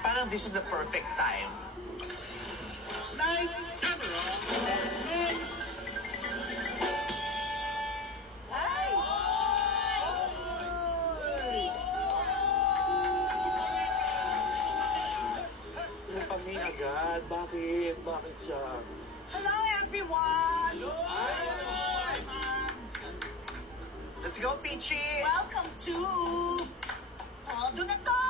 Parang this is the perfect time. Night camera. Kami agad. Bakit? Bakit siya? Hello, everyone! Let's go, Peachy! Welcome to Todo na To!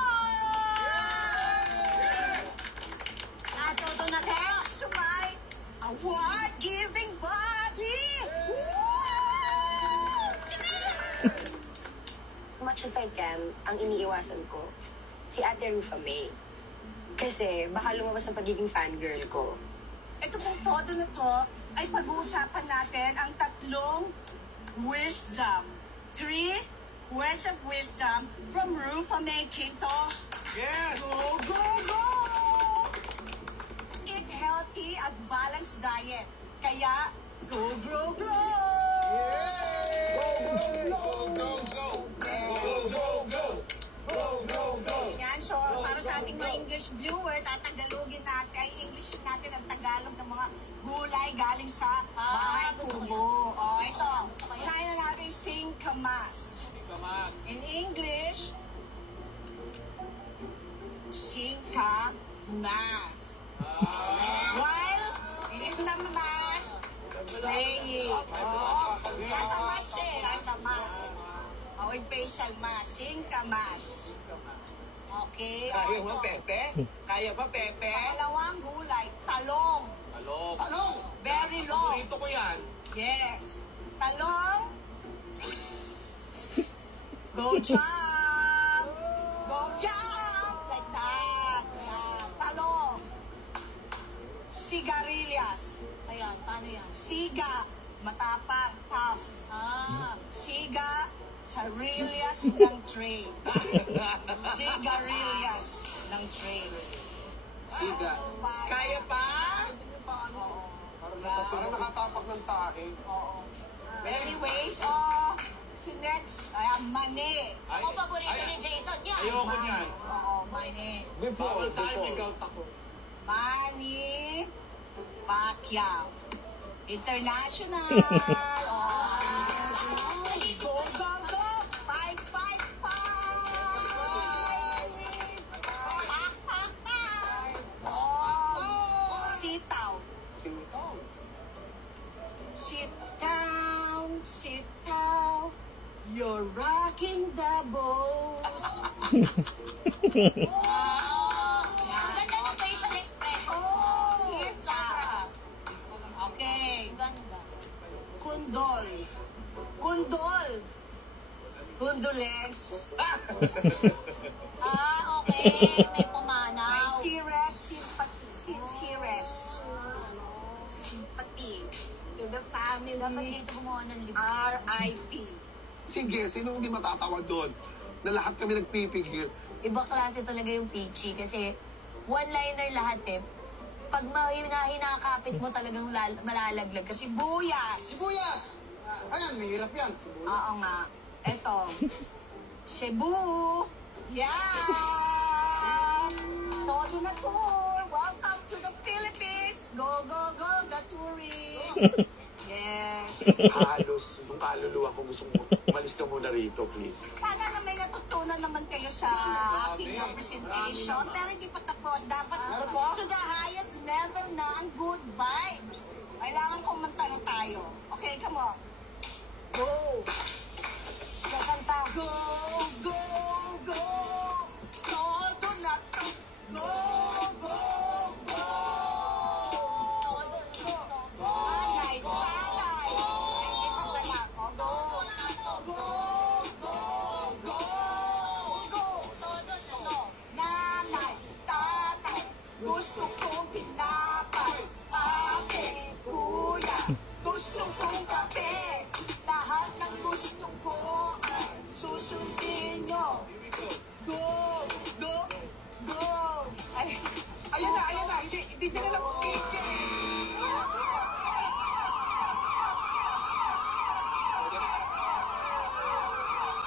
Todo na to. Thanks to my award-giving body! Much as I can, ang iniiwasan ko, si Ate Rufa May. Kasi baka lumabas ang pagiging fangirl ko. Ito pong Todo na To ay pag-uusapan natin ang tatlong wisdom. 3 words of wisdom from Rufa May Quinto. Yes! Go, go, go! Eat healthy at balanced diet. Kaya, go, grow, grow! Yan, so para sa ating mga English viewer, tatagalogin natin, ay English natin ang Tagalog ng mga gulay galing sa bahay kubo. O, ito. Unahin na natin singkamas. In English, singkamas. While in the mass, playing. Nasa mas eh, nasa mas. O, in facial mass, singkamas. Okay. Kaya ba, Pepe? Kaya ba, Pepe? Pangalawang gulay, talong. Talong! Very long. Ito ko yan. Yes. Talong. Go jump! Go jump! Like that. Yan. Talong. Sigarilyas. Ayan, paano yan? Siga. Matapang. Tough. Siga. Sarilias ng tray. Sigarilyas ng tray. Siga. Kaya pa? Parang nakatapak ng tae. Oo. Anyways, si next, mani. Ako paborito ni Jason yan. Ayoko niyan. Oo, mani. Bawal sa akin, may gout ako. Manny Pacquiao. International. Go, go, go. 5, 5, 5. Pak, pak, pak. Sitaw. Sit down, sit down. You're rocking the boat. Ang ganda ng facial expression. Sit down. Okay. Ganda. Kundol. Kundol. Kundolens. Okay. May May pumanaw. serious sympathy. Serious sympathy to the Dapat family. dito gumawa ng libro. R.I.P. Sige, sino hindi matatawag doon? Na lahat kami nagpipigil. Iba klase talaga yung peachy kasi one-liner lahat eh. Pag hinakapit mo talagang malalaglag kasi Sibuyas. Sibuyas! Ayan, mahirap yan. Sibuyas. Oo nga. Eto. Cebu. Yes! Todo na tour. Welcome to the Philippines. Go, go, go, the tourists. Yes. Halos, yung kaluluwa ko gusto mo, umalis ka muna rito, please. Sana na may natutunan naman kayo sa aking presentation. Pero hindi pa tapos. Dapat to the highest level na ang good vibes. Kailangan kumanta na tayo. Okay, come on. Go! kakanta. Go, go, go!